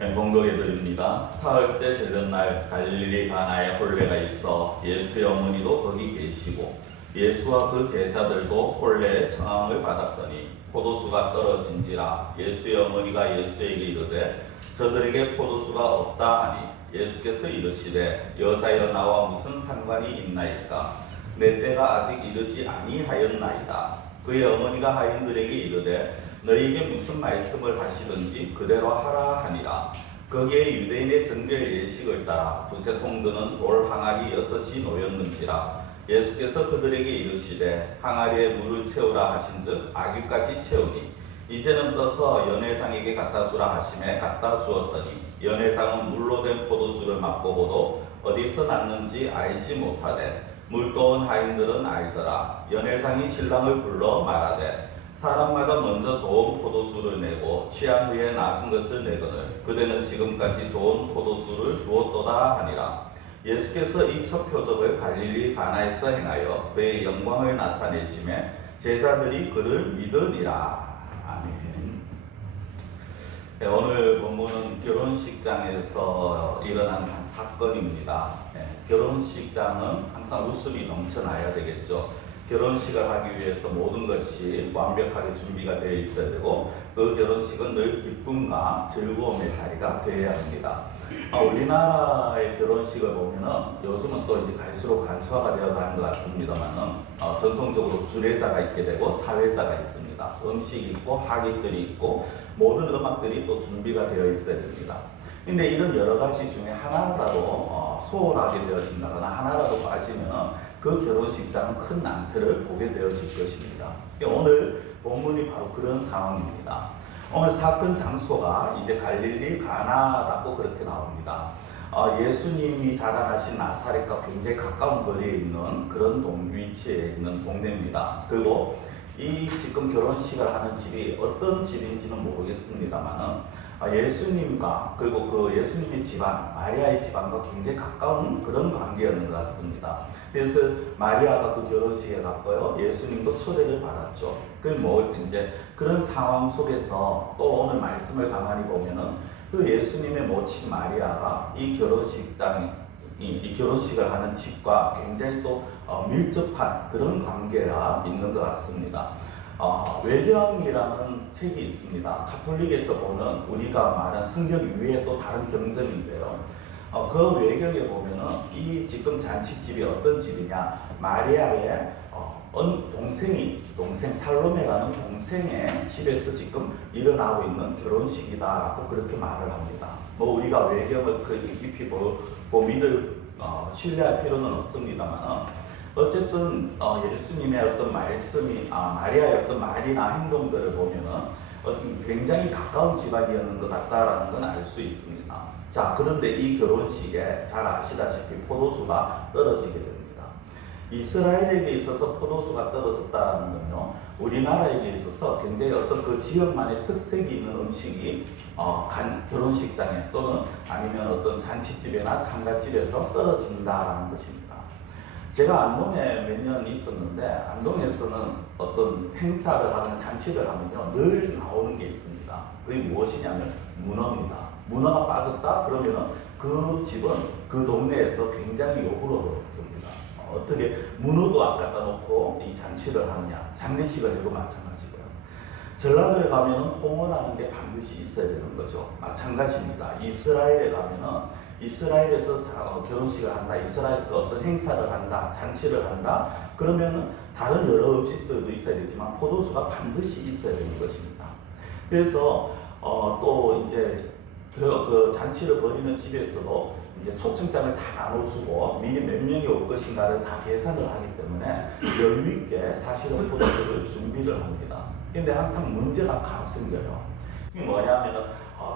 네, 공독해 드립니다. 사흘째 되던 날 갈릴리 가나에 혼례가 있어 예수의 어머니도 거기 계시고 예수와 그 제자들도 혼례의 청함을 받았더니 포도수가 떨어진지라 예수의 어머니가 예수에게 이르되 저들에게 포도수가 없다 하니 예수께서 이르시되 여자여 나와 무슨 상관이 있나이까 내 때가 아직 이르지 아니하였나이다. 그의 어머니가 하인들에게 이르되 너희에게 무슨 말씀을 하시든지 그대로 하라 하니라. 거기에 유대인의 정결 예식을 따라 두세 통 드는 돌 항아리 6이 놓였는지라. 예수께서 그들에게 이르시되 항아리에 물을 채우라 하신즉 아귀까지 채우니 이제는 떠서 연회장에게 갖다 주라 하심에 갖다 주었더니 연회장은 물로 된 포도주를 맛보고도 어디서 났는지 알지 못하되 물도온 하인들은 알더라. 연회장이 신랑을 불러 말하되 사람마다 먼저 좋은 포도수를 내고 취한 후에 낮은 것을 내거늘 그대는 지금까지 좋은 포도수를 주었도다 하니라. 예수께서 이 첫 표적을 갈릴리 가나에서 행하여 그의 영광을 나타내심에 제자들이 그를 믿으니라. 아멘. 네, 오늘 본문은 결혼식장에서 일어난 한 사건입니다. 네, 결혼식장은 항상 웃음이 넘쳐나야 되겠죠. 결혼식을 하기 위해서 모든 것이 완벽하게 준비가 되어 있어야 되고 그 결혼식은 늘 기쁨과 즐거움의 자리가 되어야 합니다. 우리나라의 결혼식을 보면은 요즘은 또 이제 갈수록 간소화가 되어 가는 것 같습니다만은 전통적으로 주례자가 있게 되고 사회자가 있습니다. 음식이 있고 하객들이 있고 모든 음악들이 또 준비가 되어 있어야 됩니다. 근데 이런 여러 가지 중에 하나라도 소홀하게 되어진다거나 하나라도 빠지면 그 결혼식장은 큰 낭패를 보게 되어질 것입니다. 오늘 본문이 바로 그런 상황입니다. 오늘 사건 장소가 이제 갈릴리 가나라고 그렇게 나옵니다. 예수님이 자라나신 나사렛과 굉장히 가까운 거리에 있는 그런 위치에 있는 동네입니다. 그리고 이 지금 결혼식을 하는 집이 어떤 집인지는 모르겠습니다만은 예수님과 그리고 그 예수님의 집안, 마리아의 집안과 굉장히 가까운 그런 관계였는 것 같습니다. 그래서 마리아가 그 결혼식에 갔고요. 예수님도 초대를 받았죠. 이제 그런 상황 속에서 또 오늘 말씀을 가만히 보면은 그 예수님의 모친 마리아가 이 결혼식을 하는 집과 굉장히 또 밀접한 그런 관계가 있는 것 같습니다. 외경이라는 책이 있습니다. 가톨릭에서 보는 우리가 말한 성경 위에 또 다른 경전인데요. 그 외경에 보면은 이 지금 잔치집이 어떤 집이냐, 마리아의 동생 살로메라는 동생의 집에서 지금 일어나고 있는 결혼식이다라고 그렇게 말을 합니다. 우리가 외경을 그렇게 깊이 신뢰할 필요는 없습니다만 어쨌든 예수님의 어떤 말씀이 마리아의 어떤 말이나 행동들을 보면은 굉장히 가까운 집안이었는 것 같다라는 건 알 수 있습니다. 자, 그런데 이 결혼식에 잘 아시다시피 포도수가 떨어지게 됩니다. 이스라엘에게 있어서 포도수가 떨어졌다는 건요, 우리나라에게 있어서 굉장히 어떤 그 지역만의 특색이 있는 음식이 결혼식장에 또는 아니면 어떤 잔치집이나 상가집에서 떨어진다라는 것입니다. 제가 안동에 몇 년 있었는데 안동에서는 어떤 행사를 하거나 잔치를 하면요 늘 나오는 게 있습니다. 그게 무엇이냐면 문어입니다. 문어가 빠졌다 그러면은 그 집은 그 동네에서 굉장히 욕으로웠습니다. 어떻게 문어도 안 갖다 놓고 이 잔치를 하느냐, 장례식을 해도 마찬가지고요. 전라도에 가면은 홍어라는 게 반드시 있어야 되는 거죠. 마찬가지입니다. 이스라엘에 가면은 이스라엘에서 결혼식을 한다, 이스라엘에서 어떤 행사를 한다, 잔치를 한다, 그러면은 다른 여러 음식들도 있어야 되지만 포도수가 반드시 있어야 되는 것입니다. 그래서 또 이제 그 잔치를 벌이는 집에서도 이제 초청장을 다 나눠주고 미리 몇 명이 올 것인가를 다 계산을 하기 때문에 여유 있게 사실은 포도수를 준비를 합니다. 근데 항상 문제가 간혹 생겨요. 이게 뭐냐면은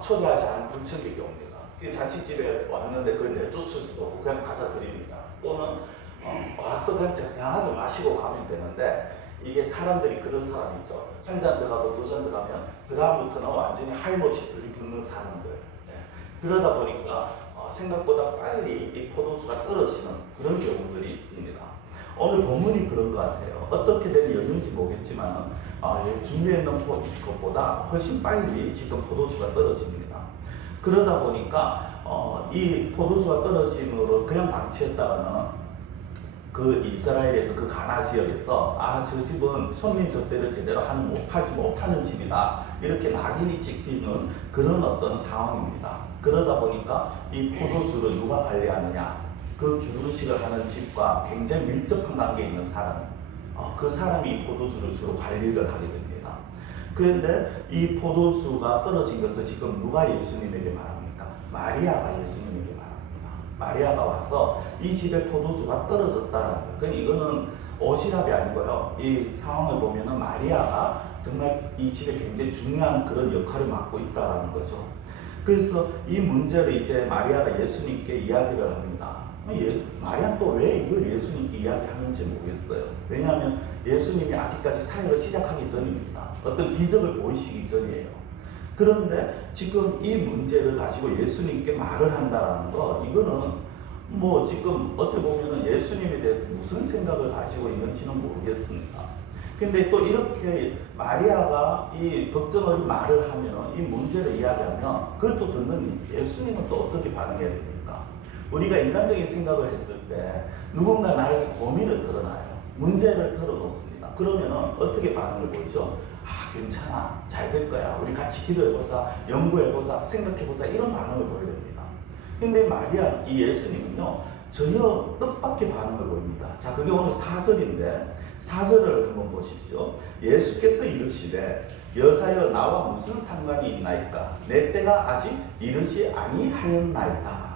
초대하지 않은 불청객이 옵니다. 잔치집에 왔는데 그걸 내쫓을 수도 없고 그냥 받아들입니다. 또는 와서 그냥 적당하게 마시고 가면 되는데 이게 사람들이 그런 사람이 있죠. 한 잔 들어가고 두 잔 들어가면 그 다음부터는 완전히 하이노치 들이붓는 사람들. 그러다 보니까 생각보다 빨리 이 포도수가 떨어지는 그런 경우들이 있습니다. 오늘 본문이 그런 것 같아요. 어떻게 된 연유인지 모르겠지만 준비했는 것보다 훨씬 빨리 지금 포도수가 떨어집니다. 그러다 보니까 이 포도주가 떨어짐으로 그냥 방치했다가는 그 이스라엘에서 그 가나 지역에서 저 집은 손님 접대를 제대로 하지 못하는 집이다 이렇게 낙인이 찍히는 그런 어떤 상황입니다. 그러다 보니까 이 포도주를 누가 관리하느냐, 그 결혼식을 하는 집과 굉장히 밀접한 관계에 있는 사람, 그 사람이 이 포도주를 주로 관리를 하게 됩니다. 그런데 이 포도주가 떨어진 것을 지금 누가 예수님에게 말합니까? 마리아가 예수님에게 말합니다. 마리아가 와서 이 집에 포도주가 떨어졌다라는 거예요. 그러니까 이거는 오시랍이 아니고요. 이 상황을 보면은 마리아가 정말 이 집에 굉장히 중요한 그런 역할을 맡고 있다라는 거죠. 그래서 이 문제를 이제 마리아가 예수님께 이야기를 합니다. 마리아 또 왜 이걸 예수님께 이야기하는지 모르겠어요. 왜냐하면 예수님이 아직까지 사역을 시작하기 전입니다. 어떤 기적을 보이시기 전이에요. 그런데 지금 이 문제를 가지고 예수님께 말을 한다라는 거, 이거는 뭐 지금 어떻게 보면은 예수님에 대해서 무슨 생각을 가지고 있는지는 모르겠습니다. 근데 또 이렇게 마리아가 이 걱정을 말을 하면, 이 문제를 이야기하면 그걸 또 듣는 예수님은 또 어떻게 반응해야 됩니까? 우리가 인간적인 생각을 했을 때 누군가 나에게 고민을 털어놔요. 문제를 털어놓습니다. 그러면은 어떻게 반응을 보이죠? 괜찮아, 잘 될 거야, 우리 같이 기도해보자, 연구해보자, 생각해보자, 이런 반응을 보여야 됩니다. 근데 마리아, 이 예수님은요 전혀 뜻밖의 반응을 보입니다. 자, 그게 오늘 4절인데 4절을 한번 보십시오. 예수께서 이르시되 여자여 나와 무슨 상관이 있나이까? 내 때가 아직 이르지 아니하였나이다.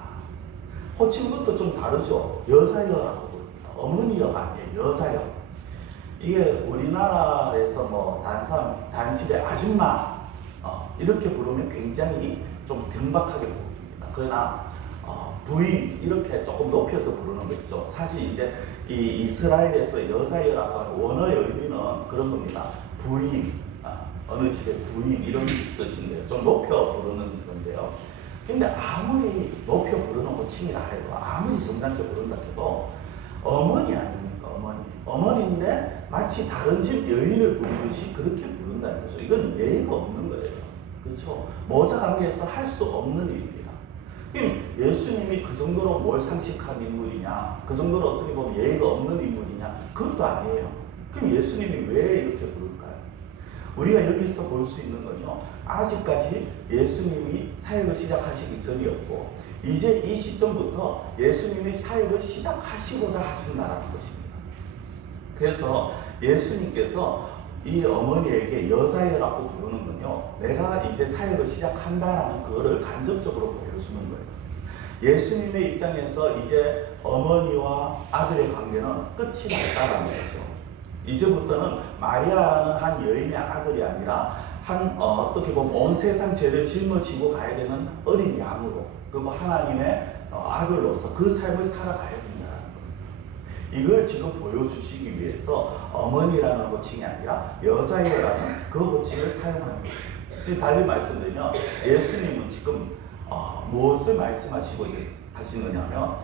호칭부터 좀 다르죠. 여자여라고 부릅니다. 어머니여가 아니에요. 여자여. 이게 우리나라에서 뭐 단집의 아줌마 이렇게 부르면 굉장히 좀 경박하게 보입니다. 그러나 부인 이렇게 조금 높여서 부르는 거 있죠. 사실 이제 이 이스라엘에서 여자여라고 하는 원어의 의미는 그런 겁니다. 부인, 어느 집의 부인 이런 뜻인데요. 좀 높여 부르는 건데요. 근데 아무리 높여 부르는 호칭이라 해도, 아무리 정당하게 부른다 해도 어머니 아닙니까? 어머니인데 마치 다른 집 여인을 부르듯이 그렇게 부른다는 거죠. 이건 예의가 없는 거예요. 그렇죠? 모자 관계에서 할 수 없는 일입니다. 그럼 예수님이 그 정도로 몰상식한 인물이냐, 그 정도로 어떻게 보면 예의가 없는 인물이냐, 그것도 아니에요. 그럼 예수님이 왜 이렇게 부를까요? 우리가 여기서 볼 수 있는 건요, 아직까지 예수님이 사역을 시작하시기 전이었고, 이제 이 시점부터 예수님이 사역을 시작하시고자 하신다는 것입니다. 그래서 예수님께서 이 어머니에게 여자애라고 부르는 건요, 내가 이제 사역을 시작한다라는 그거를 간접적으로 보여주는 거예요. 예수님의 입장에서 이제 어머니와 아들의 관계는 끝이 났다라는 거죠. 이제부터는 마리아라는 한 여인의 아들이 아니라 어떻게 보면 온 세상 죄를 짊어지고 가야 되는 어린 양으로, 그리고 하나님의 아들로서 그 삶을 살아가야 된다는 겁니다. 이걸 지금 보여주시기 위해서 어머니라는 호칭이 아니라 여자여라는 그 호칭을 사용하는 거예요. 달리 말씀드리면 예수님은 지금 무엇을 말씀하시고 하시느냐면,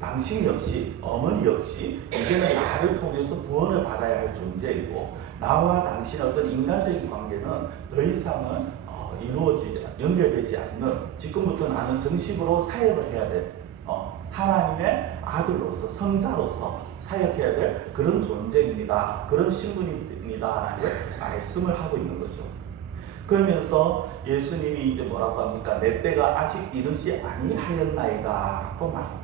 당신 역시, 어머니 역시 이제는 나를 통해서 구원을 받아야 할 존재이고, 나와 당신의 어떤 인간적인 관계는 더 이상은 연결되지 않는, 지금부터 나는 정식으로 사역을 해야 될 하나님의 아들로서, 성자로서 사역해야 될 그런 존재입니다. 그런 신분입니다. 라는 말씀을 하고 있는 거죠. 그러면서 예수님이 이제 뭐라고 합니까? 내 때가 아직 이르지 아니하였나이다 라고 말합니다.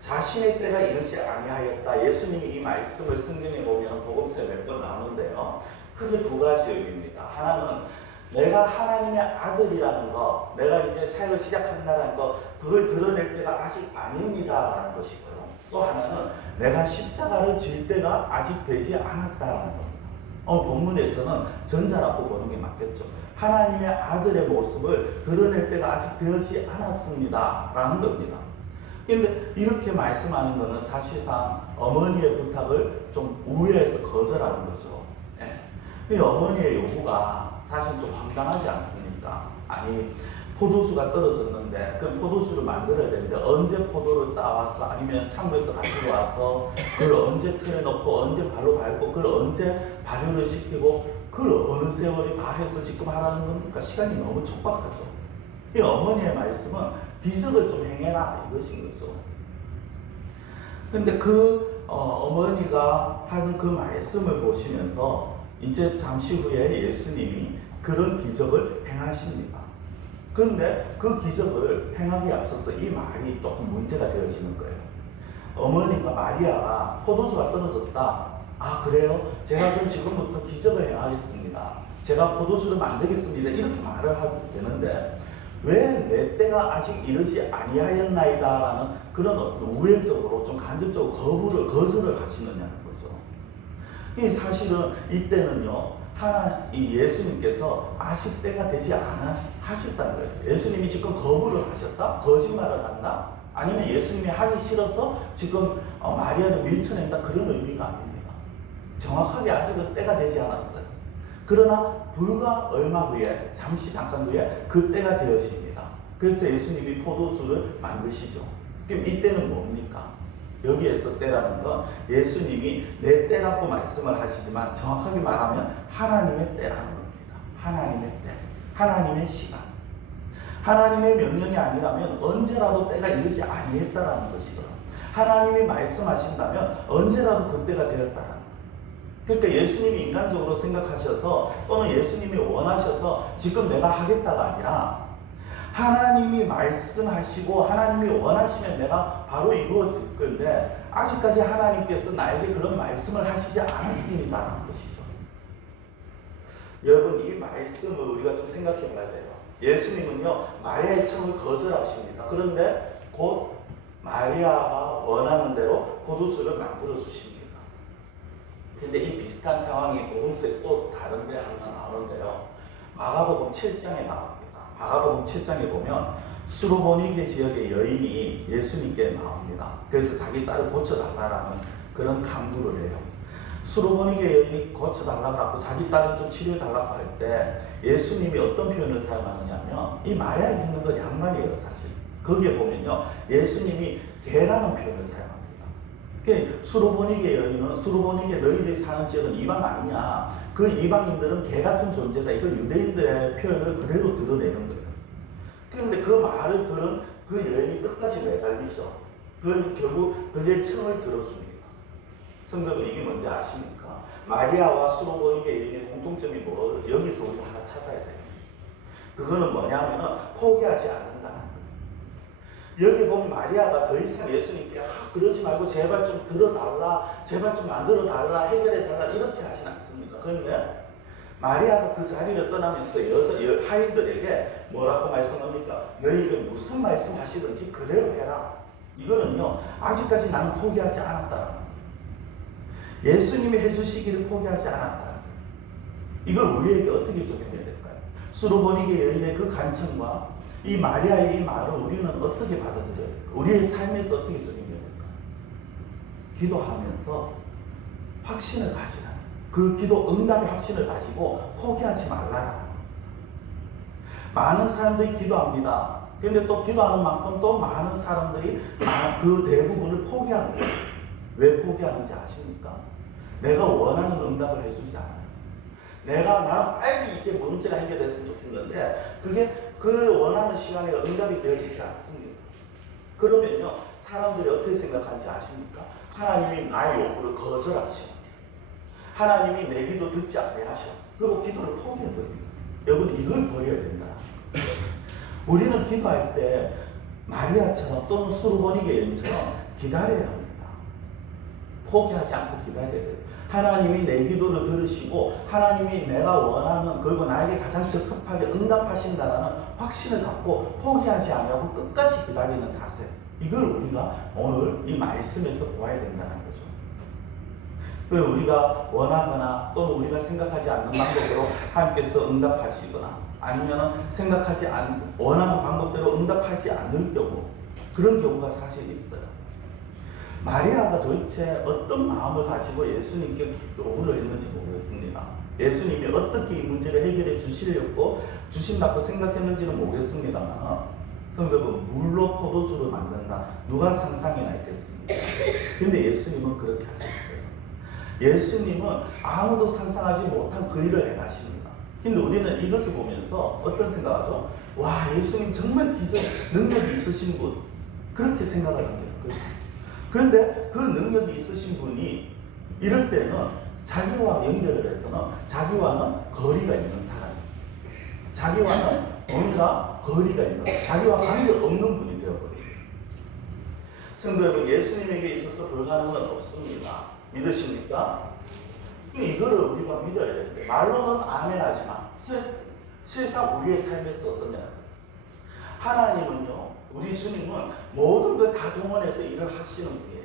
자신의 때가 이르지 아니하였다. 예수님이 이 말씀을 성경에 보면 복음서에 몇 번 나오는데요, 크게 두 가지 의미입니다. 하나는 내가 하나님의 아들이라는 거, 내가 이제 사역을 시작한다는 거, 그걸 드러낼 때가 아직 아닙니다라는 것이고요. 또 하나는 내가 십자가를 질 때가 아직 되지 않았다라는 겁니다. 본문에서는 전자라고 보는 게 맞겠죠. 하나님의 아들의 모습을 드러낼 때가 아직 되지 않았습니다라는 겁니다. 그런데 이렇게 말씀하는 것은 사실상 어머니의 부탁을 좀 우회해서 거절하는 거죠. 이 어머니의 요구가 사실 좀 황당하지 않습니까? 아니, 포도주가 떨어졌는데 그 포도주를 만들어야 되는데 언제 포도를 따와서, 아니면 창고에서 가지고 와서 그걸 언제 틀에 넣고 언제 발로 밟고 그걸 언제 발효를 시키고 그걸 어느 세월이 다 해서 지금 하라는 겁니까? 시간이 너무 촉박하죠. 이 어머니의 말씀은 기적을 좀 행해라 이것인 거죠. 근데 어머니가 하는 그 말씀을 보시면서 이제 잠시 후에 예수님이 그런 기적을 행하십니다. 그런데 그 기적을 행하기에 앞서서 이 말이 조금 문제가 되어지는 거예요. 어머니가 마리아가 포도주가 떨어졌다. 아 그래요? 제가 그럼 지금부터 기적을 행하겠습니다. 제가 포도주를 만들겠습니다. 이렇게 말을 하도 되는데 왜 내 때가 아직 이르지 아니하였나이다 라는 그런 우회적으로 좀 간접적으로 거절을 하시느냐는 거죠. 이 사실은 이때는요 예수님께서 아직 때가 되지 않으셨다는 거예요. 예수님이 지금 거부를 하셨다? 거짓말을 한다? 아니면 예수님이 하기 싫어서 지금 마리아를 밀쳐낸다? 그런 의미가 아닙니다. 정확하게 아직은 때가 되지 않았어요. 그러나 불과 얼마 후에 잠깐 후에 그 때가 되어집니다. 그래서 예수님이 포도주를 만드시죠. 그럼 이때는 뭡니까? 여기에서 때라는 건 예수님이 내 때라고 말씀을 하시지만 정확하게 말하면 하나님의 때라는 겁니다. 하나님의 때, 하나님의 시간. 하나님의 명령이 아니라면 언제라도 때가 이르지 아니했다라는 것이거든요. 하나님이 말씀하신다면 언제라도 그때가 되었다라는 거예요. 그러니까 예수님이 인간적으로 생각하셔서 또는 예수님이 원하셔서 지금 내가 하겠다가 아니라 하나님이 말씀하시고 하나님이 원하시면 내가 바로 이루어질 건데 아직까지 하나님께서 나에게 그런 말씀을 하시지 않았습니다라는 것이죠. 여러분 이 말씀을 우리가 좀 생각해 봐야 돼요. 예수님은요 마리아의 청을 거절하십니다. 그런데 곧 마리아가 원하는 대로 포도주를 만들어 주십니다. 근데 이 비슷한 상황이 복음서에 또 다른 데 하나 나오는데요. 마가복음 7장에 나옵니다. 마가복음 7장에 보면 수로보니게 지역의 여인이 예수님께 나옵니다. 그래서 자기 딸을 고쳐달라는 그런 간구를 해요. 수로보니게 여인이 고쳐달라고 하고 자기 딸을 좀 치료해달라고 할 때 예수님이 어떤 표현을 사용하느냐면 이 마리아에 있는 건 양말이에요 사실. 거기에 보면요 예수님이 개라는 표현을 사용합니다. 수로보니게 여인은 수로보니게 너희들이 사는 지역은 이방 아니냐. 그 이방인들은 개 같은 존재다. 이걸 유대인들의 표현을 그대로 드러내는 거예요. 그런데 그 말을 들은 그 여인이 끝까지 매달리죠. 그건 결국 그의 청을 들었습니다. 성도는 이게 뭔지 아십니까? 마리아와 수로보니게 여인의 공통점이 뭐 여기서 우리가 하나 찾아야 돼요. 그거는 뭐냐면은 포기하지 않는다는 거예요. 여기 보면 마리아가 더 이상 예수님께 그러지 말고 제발 좀 들어달라, 제발 좀 만들어달라, 해결해달라 이렇게 하진 않습니다. 그런데 마리아가 그 자리를 떠나면서 하인들에게 뭐라고 말씀합니까? 너희들 무슨 말씀하시든지 그대로 해라. 이거는요 아직까지 나는 포기하지 않았다는 거예요. 예수님이 해주시기를 포기하지 않았다. 이걸 우리에게 어떻게 적용해야 될까요? 수로보니게 여인의 그 간청과 이 마리아의 이 말을 우리는 어떻게 받아들여야 될까? 우리의 삶에서 어떻게 적용해야 될까? 기도하면서 확신을 가지라. 그 기도 응답의 확신을 가지고 포기하지 말라라. 많은 사람들이 기도합니다. 그런데 또 기도하는 만큼 또 많은 사람들이 그 대부분을 포기하는 거예요. 왜 포기하는지 아십니까? 내가 원하는 응답을 해주지 않아요. 나는 빨리 이게 문제가 해결됐으면 좋겠는데 그게 그 원하는 시간에 응답이 되어지지 않습니다. 그러면요 사람들이 어떻게 생각하는지 아십니까? 하나님이 나의 요구를 거절하시고 하나님이 내 기도 듣지 아니하셔. 그리고 기도를 포기해버립니다. 여러분 이걸 버려야 된다. 우리는 기도할 때 마리아처럼 또는 수르보니게 여인처럼 기다려야 합니다. 포기하지 않고 기다려야 돼요. 하나님이 내 기도를 들으시고 하나님이 내가 원하는 그리고 나에게 가장 적합하게 응답하신다는 확신을 갖고 포기하지 않고 끝까지 기다리는 자세. 이걸 우리가 오늘 이 말씀에서 보아야 된다는 거죠. 우리가 원하거나 또는 우리가 생각하지 않는 방법으로 하나님께서 응답하시거나 아니면 원하는 방법대로 응답하지 않을 경우 그런 경우가 사실 있어요. 마리아가 도대체 어떤 마음을 가지고 예수님께 요구를 했는지 모르겠습니다. 예수님이 어떻게 이 문제를 해결해 주신다고 생각했는지는 모르겠습니다만 성경은 물로 포도주를 만든다. 누가 상상이나 했겠습니까? 그런데 예수님은 그렇게 하셨어요. 예수님은 아무도 상상하지 못한 그 일을 행하십니다. 근데 우리는 이것을 보면서 어떤 생각하죠? 와, 예수님 정말 기적 능력이 있으신 분, 그렇게 생각을 합니다. 그런데 그 능력이 있으신 분이 이럴 때는 자기와 연결을 해서는 자기와는 거리가 있는 사람, 자기와는 뭔가 거리가 있는, 자기와 관계 없는 분이 되어버려요. 성도 여러분, 예수님에게 있어서 불가능은 없습니다. 믿으십니까? 이거를 우리가 믿어야 되는데, 말로는 아멘 하지만 실상 우리의 삶에서 어떠냐? 하나님은요, 우리 주님은 모든 걸 다 동원해서 일을 하시는 분이에요.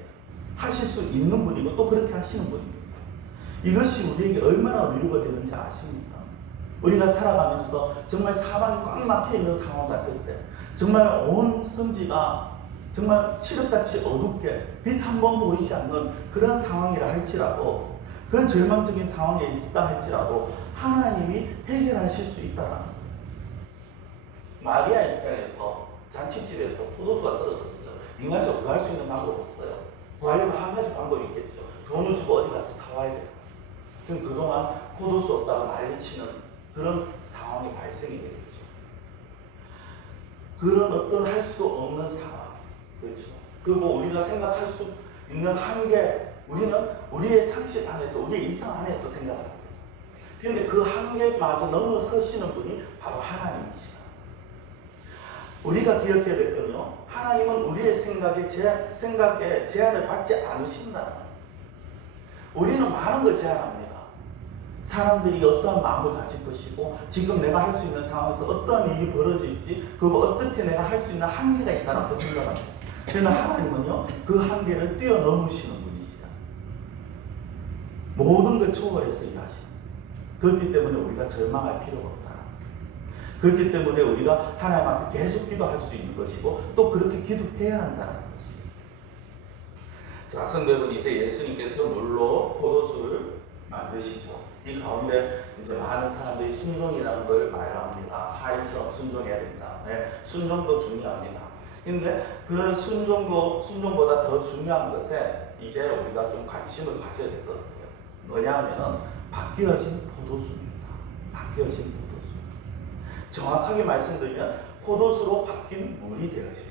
하실 수 있는 분이고 또 그렇게 하시는 분입니다. 이것이 우리에게 얼마나 위로가 되는지 아십니까? 우리가 살아가면서 정말 사방이 꽉 막혀 있는 상황 같을 때, 정말 온 성지가 정말 칠흑같이 어둡게 빛 한 번 보이지 않는 그런 상황이라 할지라도, 그런 절망적인 상황에 있다 할지라도 하나님이 해결하실 수 있다는 거예요. 마리아 입장에서 잔치집에서 포도주가 떨어졌어요. 인간적으로 구할 수 있는 방법이 없어요. 구하려면 한 가지 방법이 있겠죠. 돈을 주고 어디 가서 사와야 돼요. 그럼 그동안 포도수 없다고 난리치는 그런 상황이 발생이 되겠죠. 그런 어떤 할 수 없는 상황, 그렇죠. 그리고 우리가 생각할 수 있는 한계, 우리는 우리의 상식 안에서, 우리의 이상 안에서 생각합니다. 그런데 그 한계마저 넘어서시는 분이 바로 하나님이시다. 우리가 기억해야 될 건요, 하나님은 우리의 생각에 제한을 받지 않으신다는 거예요. 우리는 많은 걸 제한합니다. 사람들이 어떠한 마음을 가질 것이고, 지금 내가 할 수 있는 상황에서 어떠한 일이 벌어질지, 그리고 어떻게 내가 할 수 있는 한계가 있다는 걸 생각합니다. 그러나 하나님은요, 그 한계를 뛰어넘으시는 분이시다. 모든 걸 초월해서 일하시는. 그렇기 때문에 우리가 절망할 필요가 없다. 그렇기 때문에 우리가 하나님 앞에 계속 기도할 수 있는 것이고, 또 그렇게 기도해야 한다는 것입니다. 자, 성도 여러분, 이제 예수님께서 물로 포도주를 만드시죠. 이 가운데 이제 많은 사람들이 순종이라는 걸 말합니다. 하인처럼 순종해야 된다. 네, 순종도 중요합니다. 근데 그 순종보다 더 중요한 것에 이제 우리가 좀 관심을 가져야 될 것 같아요. 뭐냐면 바뀌어진 포도주입니다. 바뀌어진 포도주. 정확하게 말씀드리면 포도주로 바뀐 물이 되어집니다.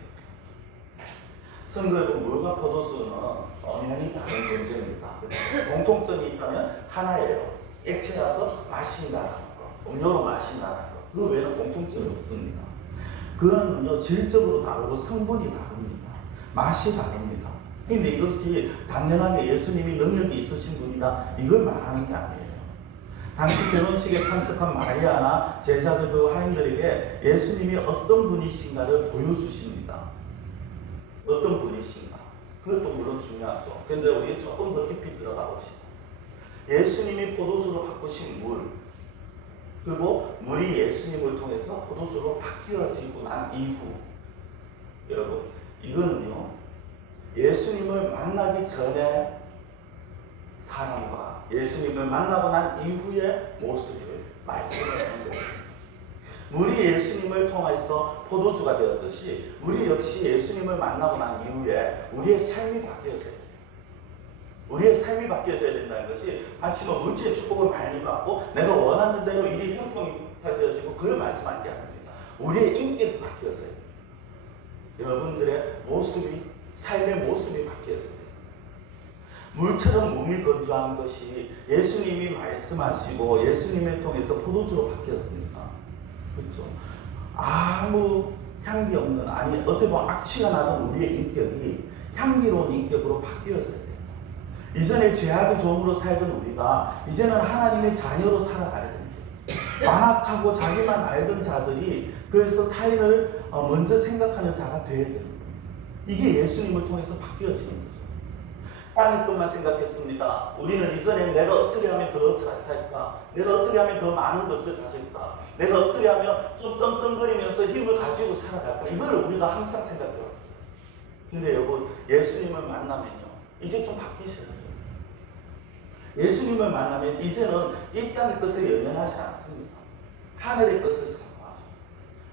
성도 여러분, 물과 포도주는 엄연히 다른 존재입니다. 공통점이 있다면 하나예요. 액체라서 마신다는 거, 음료로 마신다는 거. 그 외에는 공통점이 없습니다. 그건 질적으로 다르고 성분이 다릅니다. 맛이 다릅니다. 그런데 이것이 당연하게 예수님이 능력이 있으신 분이다, 이걸 말하는 게 아니에요. 당시 결혼식에 참석한 마리아나 제자들 그 하인들에게 예수님이 어떤 분이신가를 보여주십니다. 어떤 분이신가? 그것도 물론 중요하죠. 그런데 우리 조금 더 깊이 들어가 봅시다. 예수님이 포도주로 바꾸신 물, 그리고 물이 예수님을 통해서 포도주로 바뀌어지고 난 이후, 여러분, 이거는요, 예수님을 만나기 전에 사람과 예수님을 만나고 난 이후의 모습을 말씀하는 거예요. 물이 예수님을 통해서 포도주가 되었듯이 우리 역시 예수님을 만나고 난 이후에 우리의 삶이 바뀌어져야 돼요. 우리의 삶이 바뀌어져야 된다는 것이 마치 물질의 축복을 많이 받고 내가 원하는 대로 일이 형통이 되어지고 그걸 말씀하는 게 아닙니다. 우리의 인격이 바뀌어져야 돼요. 여러분들의 모습이, 삶의 모습이 바뀌어져야 돼요. 물처럼 몸이 건조한 것이 예수님이 말씀하시고 예수님을 통해서 포도주로 바뀌었습니다. 그렇죠? 아무 향기 없는, 아니 어떻게 보면 악취가 나던 우리의 인격이 향기로운 인격으로 바뀌어져야 돼요. 이전에 죄악의 종으로 살던 우리가 이제는 하나님의 자녀로 살아가야 됩니다. 완악하고 자기만 알던 자들이 그래서 타인을 먼저 생각하는 자가 되어야 됩니다. 이게 예수님을 통해서 바뀌어지는 거죠. 땅의 것만 생각했습니다. 우리는 이전에 내가 어떻게 하면 더 잘 살까? 내가 어떻게 하면 더 많은 것을 가질까? 내가 어떻게 하면 좀 떵떵거리면서 힘을 가지고 살아갈까? 이걸 우리가 항상 생각해왔어요. 근데 여러분, 예수님을 만나면요, 이제 좀 바뀌셔야죠. 예수님을 만나면 이제는 이 땅의 것을 연연하지 않습니다. 하늘의 것을 사모하죠.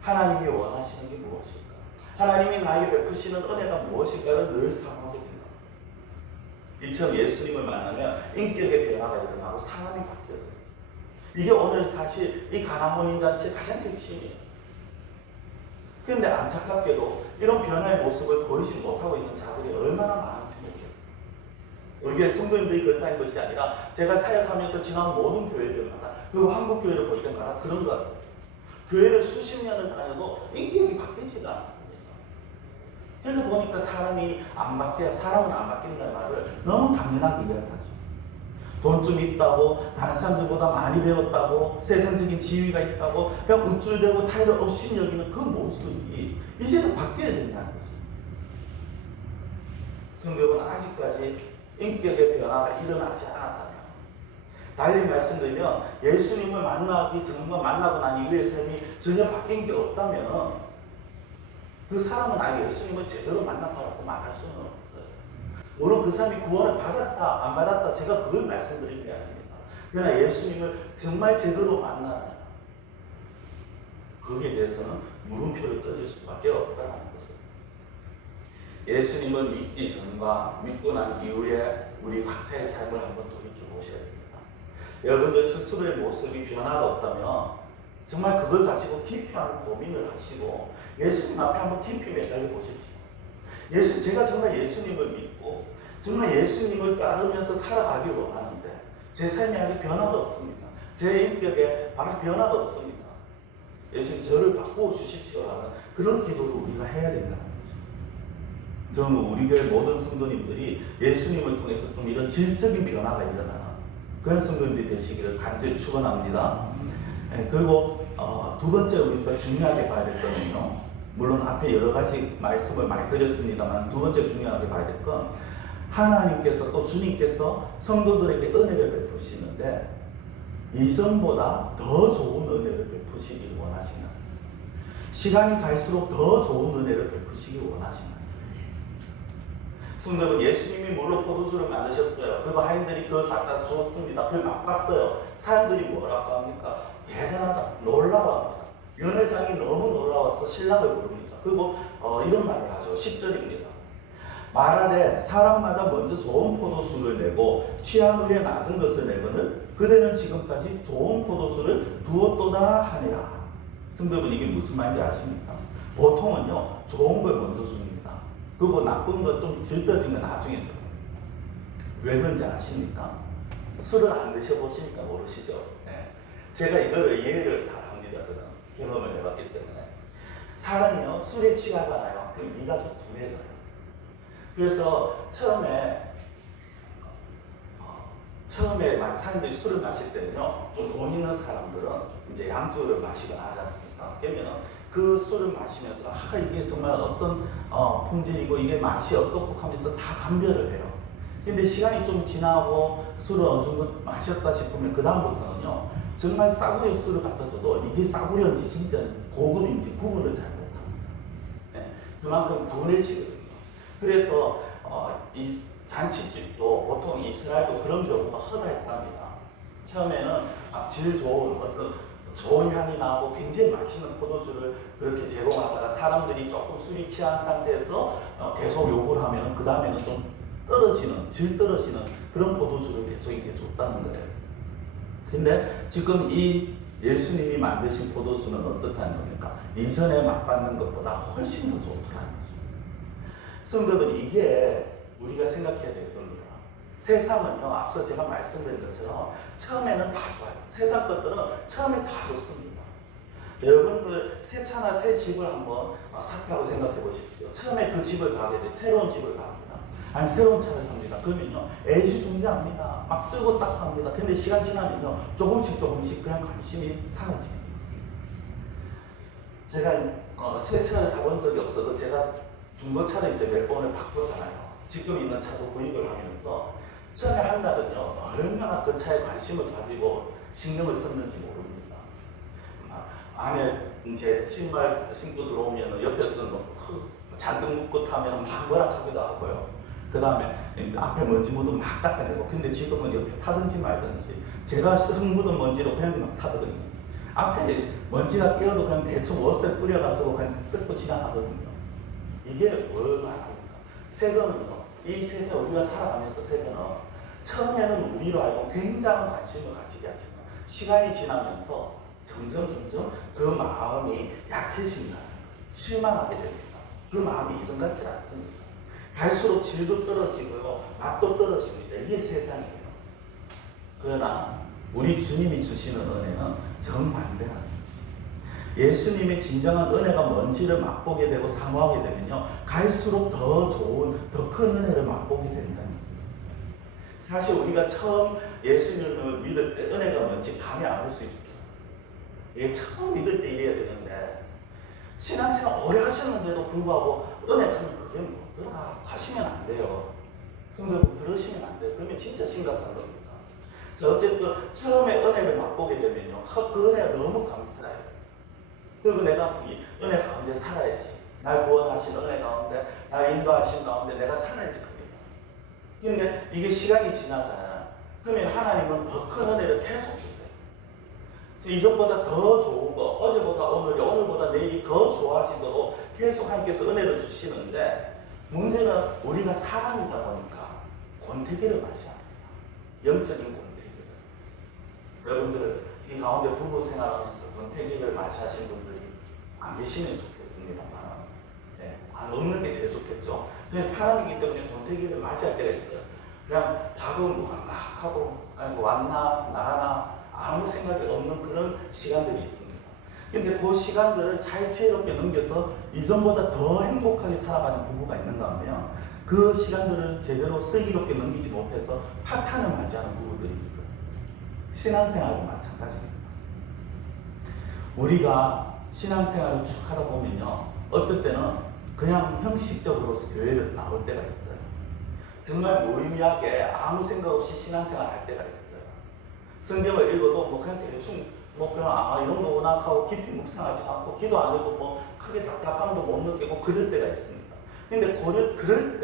하나님이 원하시는 게 무엇일까? 하나님이 나에게 베푸시는 은혜가 무엇일까를 늘 사모하게 됩니다. 이처럼 예수님을 만나면 인격의 변화가 일어나고 사람이 바뀌어져요. 이게 오늘 사실 이 가나 혼인잔치의 가장 핵심이에요. 그런데 안타깝게도 이런 변화의 모습을 보이지 못하고 있는 자들이 얼마나 많은지 모르겠어요. 우리 교회 성도님들이 그렇다는 것이 아니라 제가 사역하면서 지난 모든 교회들마다 그리고 한국 교회를 볼 때마다 그런 것 같아요. 교회를 수십 년을 다녀도 인격이 바뀌지가 않습니다. 그래서 보니까 사람은 안 바뀐다는 말을 너무 당연하게 이야기하죠. 돈 좀 있다고, 다른 사람들보다 많이 배웠다고, 세상적인 지위가 있다고, 그냥 우쭐대고 타이를 없이 여기는 그 모습이 이제는 바뀌어야 된다는 거죠. 성도 여러분, 아직까지 인격의 변화가 일어나지 않았다면, 달리 말씀드리면 예수님을 만나고 난 이후의 삶이 전혀 바뀐 게 없다면 그 사람은 아예 예수님을 제대로 만나봤다고 말할 수는 없어요. 물론 그 사람이 구원을 받았다 안 받았다 제가 그걸 말씀드릴 게 아닙니다. 그러나 예수님을 정말 제대로 만나냐, 거기에 대해서는 물음표를 떠줄 수밖에 없다는 것을, 예수님을 믿기 전과 믿고 난 이후에 우리 각자의 삶을 한번 돌이켜보셔야 됩니다. 여러분들 스스로의 모습이 변화가 없다면 정말 그걸 가지고 깊이 한번 고민을 하시고 예수님 앞에 한번 깊이 매달려 보십시오. 제가 정말 예수님을 믿고 정말 예수님을 따르면서 살아가길 원하는데 제 삶에 아직 변화가 없습니다. 제 인격에 아직 변화가 없습니다. 예수님 저를 바꾸어 주십시오라는 그런 기도를 우리가 해야 된다는 거죠. 저는 우리 교회 모든 성도님들이 예수님을 통해서 좀 이런 질적인 변화가 일어나는 그런 성도님들이 되시기를 간절히 축원합니다. 그리고 두 번째 우리가 중요하게 봐야 될 거는요. 물론 앞에 여러 가지 말씀을 많이 드렸습니다만 두 번째 중요하게 봐야 될 건 하나님께서 또 주님께서 성도들에게 은혜를 베푸시는데 이전보다 더 좋은 은혜를 베푸시길 원하시는, 시간이 갈수록 더 좋은 은혜를 베푸시길 원하시는. 성도는 예수님이 물로 포도주를 만드셨어요. 그리고 하인들이 그걸 갖다 주었습니다. 그걸 맛봤어요. 사람들이 뭐라고 합니까? 대단하다, 놀라워합니다. 연회장이 너무 놀라워서 신랑을 부릅니다. 그리고 이런 말을 하죠. 10절입니다. 말하되 사람마다 먼저 좋은 포도주를 내고 취한 후에 낮은 것을 내거늘 그대는 지금까지 좋은 포도주를 두었도다 하니라. 성도분, 이게 무슨 말인지 아십니까? 보통은요 좋은 걸 먼저 줍니다. 그리고 나쁜 거 좀 질떠진 거 나중에 줘요. 왜 그런지 아십니까? 술을 안 드셔보시니까 모르시죠? 네. 제가 이거를 이해를 잘 합니다. 저는 경험을 해봤기 때문에. 사람이요 술에 취하잖아요. 그럼 미각이 둔해져요. 그래서 처음에 사람들이 술을 마실 때는요, 좀 돈 있는 사람들은 이제 양주를 마시거나 하지 않습니까? 그러면 그 술을 마시면서 이게 정말 어떤 품질이고 이게 맛이 어떻고 하면서 다 감별을 해요. 근데 시간이 좀 지나고 술을 어느 정도 마셨다 싶으면 그 다음부터는요, 정말 싸구려 술을 갖다 줘도 이게 싸구려인지 진짜 고급인지 구분을 잘 못합니다. 네, 그만큼 둔해지거든요. 그래서 이 잔치집도 보통 이스라엘도 그런 경우가 허다했답니다. 처음에는 질 좋은 어떤 좋은 향이 나고 굉장히 맛있는 포도주를 그렇게 제공하다가 사람들이 조금 술이 취한 상태에서 계속 요구를 하면 그 다음에는 좀 질 떨어지는 그런 포도주를 계속 이제 줬다는 거예요. 근데 지금 이 예수님이 만드신 포도주는 어떻다는 겁니까? 이전에 맛봤는 것보다 훨씬 더 좋더라는 거죠. 성도들, 이게 우리가 생각해야 될 겁니다. 세상은요, 앞서 제가 말씀드린 것처럼 처음에는 다 좋아요. 세상 것들은 처음에 다 좋습니다. 여러분들 새 차나 새 집을 한번 샀다고 생각해 보십시오. 처음에 그 집을 가게 돼 새로운 집을 갑니다. 아니 새로운 차를 삽니다. 그러면요 애지중지합니다. 막 쓰고 딱 합니다. 근데 시간 지나면요 조금씩 그냥 관심이 사라집니다. 제가 새 차를 사본 적이 없어도 제가 중고차를 이제 몇 번을 바꿨잖아요. 지금 있는 차도 구입을 하면서 처음에 한 달은요 얼마나 그 차에 관심을 가지고 신경을 썼는지 모릅니다. 안에 이제 신발 신고 들어오면 옆에서는 잔뜩 묶고 타면 막 뭐락하기도 하고요. 그 다음에 앞에 먼지 묻으면 막 닦아내고. 근데 지금은 옆에 타든지 말든지 제가 흙 묻은 먼지로 그냥 막 타거든요. 앞에 먼지가 끼어도 그냥 대충 워스에 뿌려가지고 그냥 뜯고 지나가거든요. 이게 얼마나 합니까? 새거는요, 이 세상 우리가 살아가면서 새거는 처음에는 우리로 알고 굉장한 관심을 가지게 하지만 시간이 지나면서 점점 그 마음이 약해진다. 실망하게 됩니다. 그 마음이 이전 같지 않습니다. 갈수록 질도 떨어지고요, 맛도 떨어집니다. 이게 세상이에요. 그러나 우리 주님이 주시는 은혜는 정반대랍니다. 예수님의 진정한 은혜가 뭔지를 맛보게 되고 사모하게 되면요, 갈수록 더 좋은, 더 큰 은혜를 맛보게 된다는 거예요. 사실 우리가 처음 예수님을 믿을 때 은혜가 뭔지 감이 안 올 수 있어요. 이게 처음 믿을 때 이래야 되는데, 신앙생활 오래 하셨는데도 불구하고 은혜하면 그게 뭐더라 하시면 안 돼요. 성도분 그러시면 안 돼요. 그러면 진짜 심각한 겁니다. 어쨌든 처음에 은혜를 맛보게 되면요, 그 은혜가 너무 감사해요. 그리고 내가 이 은혜 가운데 살아야지. 날 구원하신 은혜 가운데, 날 인도하신 가운데 내가 살아야지 겁니다. 그런데 이게 시간이 지나잖아요. 그러면 하나님은 더 큰 은혜를 계속 주세요. 이전보다 더 좋은 거, 어제보다 오늘이, 오늘보다 내일이 더 좋아지도록 계속 하나님께서 은혜를 주시는데, 문제는 우리가 사람이다 보니까 권태기를 맞이합니다. 영적인 권태기를. 여러분들 이 가운데 부부 생활하면서 권태기를 맞이하신 분들이 안 계시면 좋겠습니다만, 네, 없는 게 제일 좋겠죠. 그냥 사람이기 때문에 권태기를 맞이할 때가 있어요. 그냥 밥은 막 하고, 아니 왔나 나가나 아무 생각이 없는 그런 시간들이 있습니다. 근데 그 시간들을 잘 지혜롭게 넘겨서 이전보다 더 행복하게 살아가는 부부가 있는가 하면, 그 시간들을 제대로 슬기롭게 넘기지 못해서 파탄을 맞이하는 부부들이 있어요. 신앙생활도 마찬가지입니다. 우리가 신앙생활을 쭉 하다 보면요, 어떨 때는 그냥 형식적으로 교회를 나올 때가 있어요. 정말 무의미하게 아무 생각 없이 신앙생활 할 때가 있어요. 성경을 읽어도 뭐 그냥 대충 뭐 그냥 이런 거구나 하고 깊이 묵상하지 않고, 기도 안 해도 뭐 크게 답답함도 못 느끼고 그럴 때가 있습니다. 근데 그럴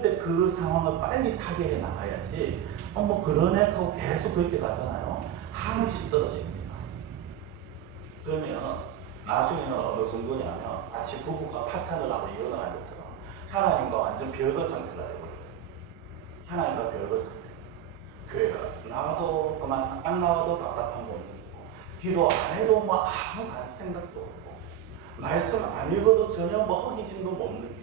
때 그 상황을 빨리 타개해 나가야지, 뭐 그러네 하고 계속 그렇게 가잖아요. 한없이 떨어집니다. 그러면 나중에는 어느 정도냐면 마치 부부가 파탄을 하고 일어나는 것처럼 하나님과 완전 별거 상태가 되어버려요. 하나님과 별거 상태. 교회가 나와도 그만, 안 나와도 답답한 거 느끼고, 기도 안 해도 뭐 아무 생각도 없고, 말씀 안 읽어도 전혀 뭐 허기짐도 못 느끼고.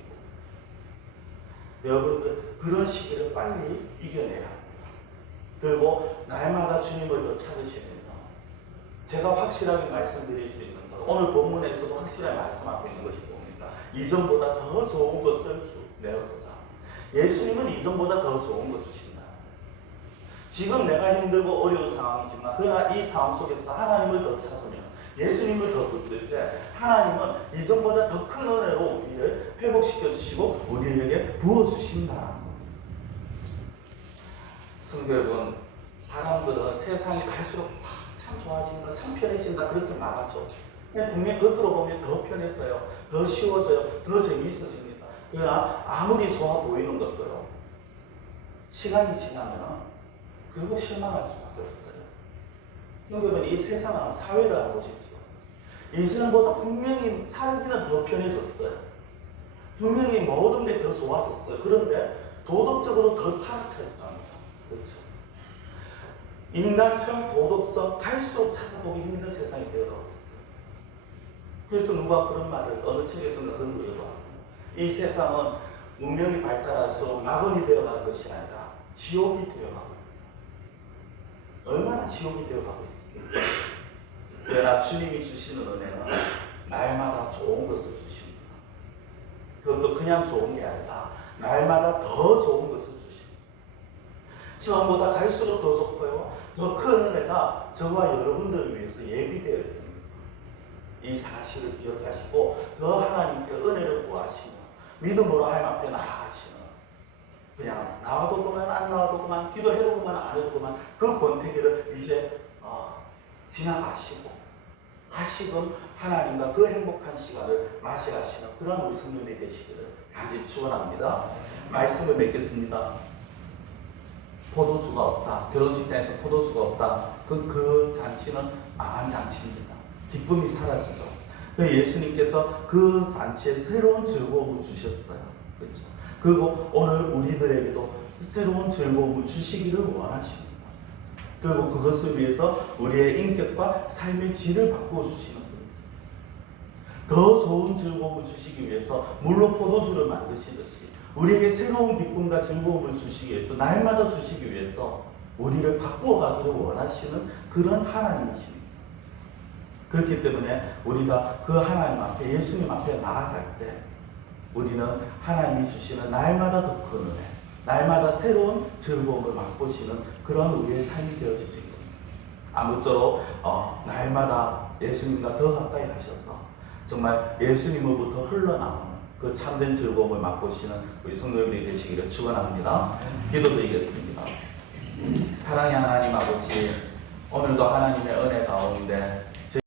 여러분들 그런 시기를 빨리 이겨내야 합니다. 그리고 날마다 주님을 더 찾으시면요, 제가 확실하게 말씀드릴 수 있는 것, 오늘 본문에서도 확실하게 말씀하고 있는 것이 뭡니까? 이전보다 더 좋은 것을 내어보다. 예수님은 이전보다 더 좋은 것 주신다. 지금 내가 힘들고 어려운 상황이지만, 그러나 이 상황 속에서 하나님을 더 찾으면, 예수님을 더 붙들 때 하나님은 이전보다 더 큰 은혜로 우리를 회복시켜 주시고 우리에게 부어주신다는 겁니다. 성도 여러분, 사람들은 세상이 갈수록 참 좋아진다, 참 편해진다 그렇게 말하죠. 분명히 겉으로 보면 더 편해서요, 더 쉬워져요, 더 재미있어집니다. 그러나 아무리 좋아 보이는 것도요, 시간이 지나면 결국 실망할 수밖에 없어요. 여러분, 이 세상은 사회를 알고 보십시오. 이전보다 분명히 살기는 더 편해졌어요. 분명히 모든 게 더 좋아졌어요. 그런데 도덕적으로 더 타락해집니다. 그렇죠? 인간성, 도덕성 갈수록 찾아보기 힘든 세상이 되어가고 있어요. 그래서 누가 그런 말을 어느 책에서는 그런 거 읽어봤습니다. 이 세상은 문명이 발달할수록 낙원이 되어가는 것이 아니라 지옥이 되어가고 있습니다. 얼마나 지옥이 되어가고 있습니다. 그러나 주님이 주시는 은혜는 날마다 좋은 것을 주십니다. 그것도 그냥 좋은 게 아니라 날마다 더 좋은 것을 주십니다. 처음보다 갈수록 더 좋고요, 더 큰 은혜가 저와 여러분들을 위해서 예비되어 있습니다. 이 사실을 기억하시고 더 하나님께 은혜를 구하시며 믿음으로 하나님 앞에 나아가시는, 그냥 나와도 그만 안 나와도 그만, 기도해도 그만 안 해도 그만, 그 권태기를 이제 지나가시고 다시금 하나님과 그 행복한 시간을 맞이하시는 그런 우리 성도들이 되시기를 간절히 축원합니다. 말씀을 맺겠습니다. 포도주가 없다, 결혼식장에서 포도주가 없다, 그 잔치는 망한 잔치입니다. 기쁨이 사라지죠. 예수님께서 그 잔치에 새로운 즐거움을 주셨어요. 그렇죠? 그리고 오늘 우리들에게도 새로운 즐거움을 주시기를 원하십니다. 그리고 그것을 위해서 우리의 인격과 삶의 질을 바꾸어 주시는 분. 더 좋은 즐거움을 주시기 위해서 물로 포도주를 만드시듯이 우리에게 새로운 기쁨과 즐거움을 주시기 위해서 날마다 주시기 위해서 우리를 바꾸어 가기를 원하시는 그런 하나님이십니다. 그렇기 때문에 우리가 그 하나님 앞에 예수님 앞에 나아갈 때 우리는 하나님이 주시는 날마다 더 큰 은혜, 날마다 새로운 즐거움을 맛보시는 그런 우리의 삶이 되어지실 겁니다. 아무쪼록 날마다 예수님과 더 가까이 하셔서 정말 예수님으로부터 흘러나오는 그 참된 즐거움을 맛보시는 우리 성도님들이 되시기를 축원합니다. 기도드리겠습니다. 사랑의 하나님 아버지, 오늘도 하나님의 은혜 가운데